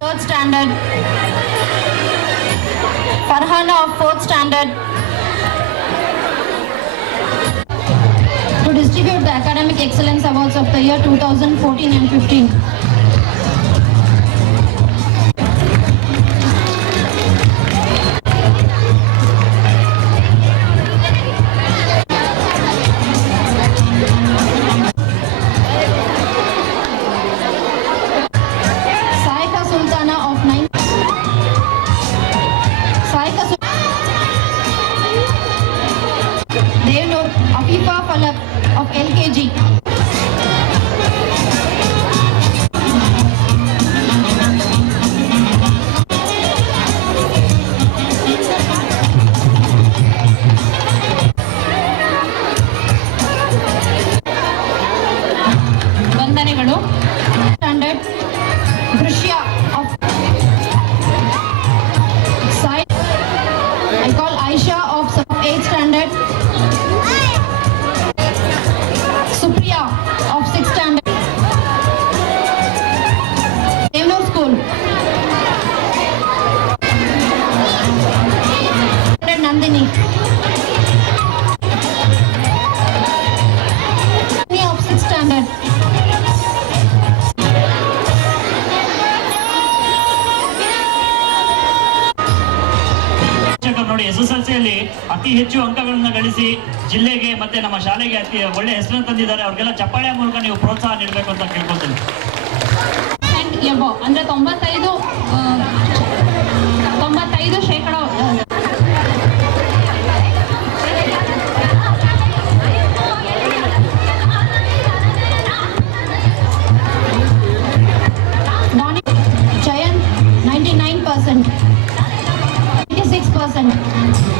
Third standard. Farhana of 4th standard. To distribute the Academic Excellence Awards of the year 2014 and 15. Saika Sultana of 9th. Saika Devnur Afifa Falak of LKG. ವಂದನೆಗಳು. ಸ್ಟ್ಯಾಂಡರ್ಡ್ ದೃಶ್ಯ of Sai. I call Aisha of 8th standard. Supriya of 6th standard. Devnur School. Nandini. Of 6th standard. ನೋಡಿ SSLCಯಲ್ಲಿ ಅತಿ ಹೆಚ್ಚು ಅಂಕಗಳನ್ನ ಗಳಿಸಿ ಜಿಲ್ಲೆಗೆ ಮತ್ತೆ ನಮ್ಮ ಶಾಲೆಗೆ ಅತಿ ಒಳ್ಳೆ ಹೆಸರನ್ನು ತಂದಿದ್ದಾರೆ. ಅವ್ರಿಗೆಲ್ಲ ಚಪ್ಪಾಳೆಯ ಮೂಲಕ ನೀವು ಪ್ರೋತ್ಸಾಹ ನೀಡಬೇಕು ಅಂತ ಕೇಳ್ಕೊತೀನಿ. ಅಂದ್ರೆ 95% Chayan 99%, 96%.